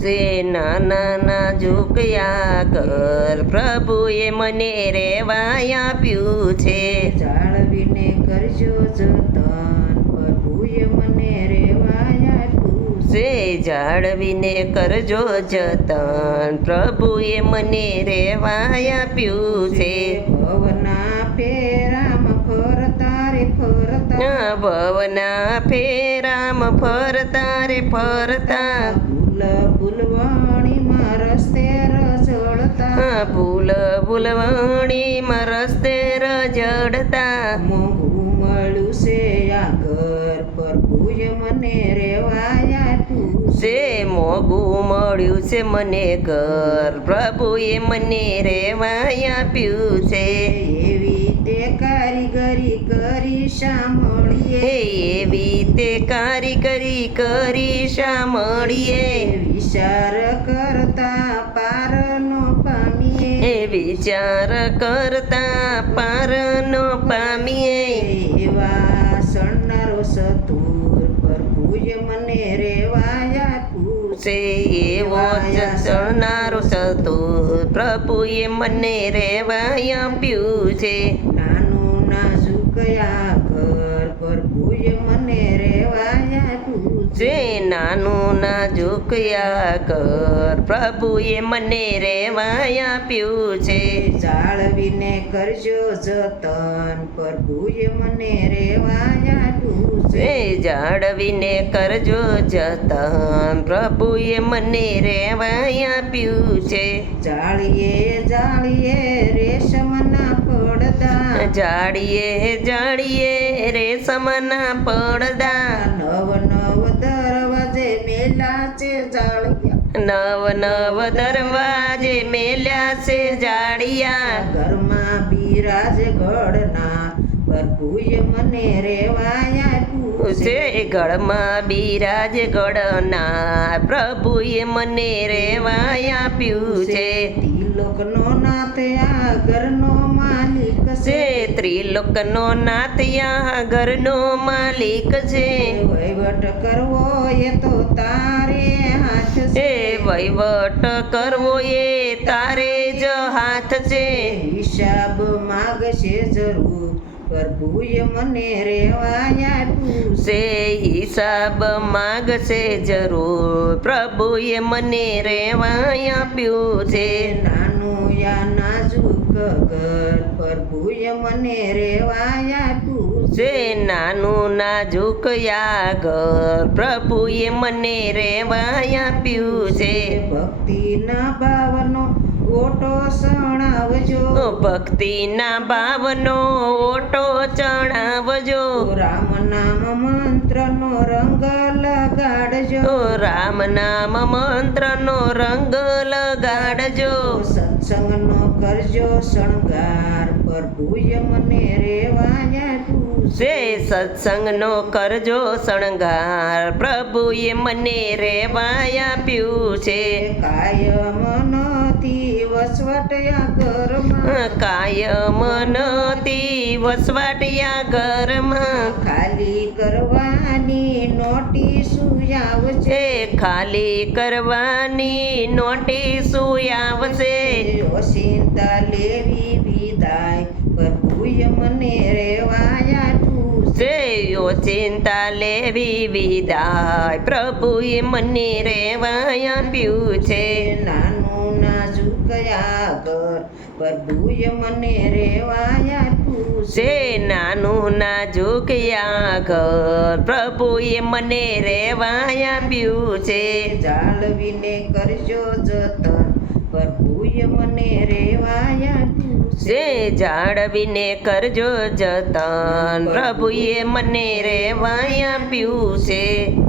છે નાના નાજુકયા ઘર પ્રભુએ મને રેવાય આપ્યું છે. જાળવીને કરજો જતન પ્રભુએ મને રેવાય આપ્યું છે જાળવીને કરજો જતન પ્રભુએ મને રેવાય આપ્યું છે. ભવના ફેરામાં ફરતા રે ફરતા ભવના ફેરામાં ફરતા રે ફરતા ફૂલવાણીમાં રસ્તે રજળતા ફૂલ ફૂલવાણીમાં રસ્તે રજડતા મોંઘું મળ્યું છે આ ઘર પ્રભુએ મને રેવાય આપ્યું છે. મોંઘું મળ્યું છે મને ઘર પ્રભુએ મને રેવાય આપ્યું છે. એવી તે કારીગરી કરી સાંભળીએ એવી તે કારીગરી કરી સાંભળીએ વિચાર કરતા પાર નો પામીએ વિચાર કરતા પાર નો પામીએ એવા સણનારો સતુર પ્રભુએ મને રેવાય આપ્યું છે. એવો ચણનારો ચતુર પ્રભુએ મને રેવાય આપ્યું છે. નાનું નાજુકયા ઘર પ્રભુએ મને રેવાય આપ્યું છે નાનું નાજુકયા ઘર પ્રભુએ મને રેવાય આપ્યું છે. જાળવીને કરજો જતન પ્રભુએ મને રેવાય આપ્યું છે જાળવીને કરજો જતન પ્રભુએ મને રેવાય આપ્યું છે. જાળીએ જાળીએ રેશમના પડદા જાળીએ જાળીએ રેશમના પડદા નવ નવ દરવાજે મેલા છે જાળિયા નવ નવ દરવાજે મેલ્યા છે જાળિયા ઘરમાં બિરાજ ગઢના પ્રભુએ મને રેવાય આપ્યું છે. ગળમાં બિરાજ ગળના પ્રભુએ મને રેવાય આપ્યું છે. ત્રિલોકનો નાથ આ ઘરનો માલિક છે ત્રિલોકનો નાથ આ ઘરનો માલિક છે. વહીવટ કરવો એ તો તારે હાથ એ વહીવટ કરવો એ તારે જ હાથ છે. હિસાબ માગશે જરૂર પ્રભુએ મને રેવાય આપ્યું છે હિસાબ માગશે જરૂર પ્રભુએ મને રેવાય આપ્યું છે. નાનું યા નાજુક ઘર પ્રભુએ મને રેવાય આપ્યું છે નાનું નાજુકયા ઘર પ્રભુએ મને રેવાય આપ્યું છે. ભક્તિના ભાવનો ઓટો સણાવજો ભક્તિના ભાવનો ઓટો ચણાવજો રામ નામ મંત્રનો રંગ લગાડજો રામ નામ મંત્રનો રંગ લગાડજો સત્સંગનો કરજો શણગાર પ્રભુએ મને રેવાય આપ્યું છે. સત્સંગનો કરજો શણગાર પ્રભુએ મને રેવાય આપ્યું છે. કાયમ નથી વસવટયા ઘરમાં કાયમ નથી વસવાટિયા ઘરમાં ખાલી કરવાની નોટિસ આવશે ખાલી કરવાની નોટિસો આવશે. ચિંતા લેવી વિદાય પ્રભુએ મને રેવાય આપ્યું છે ચિંતા લેવી વિદાય પ્રભુએ મને રેવાય આપ્યું છે. નાનું નાજુકયા ઘર પ્રભુએ મને રેવાય આપ્યું છે નાનું નાજુકયા ઘર પ્રભુએ મને રેવાય આપ્યું છે. જાળવીને કરજો જતન પ્રભુએ મને રેવાય આપ્યું છે જાળવીને કરજો જતન પ્રભુએ મને રેવાય આપ્યું છે.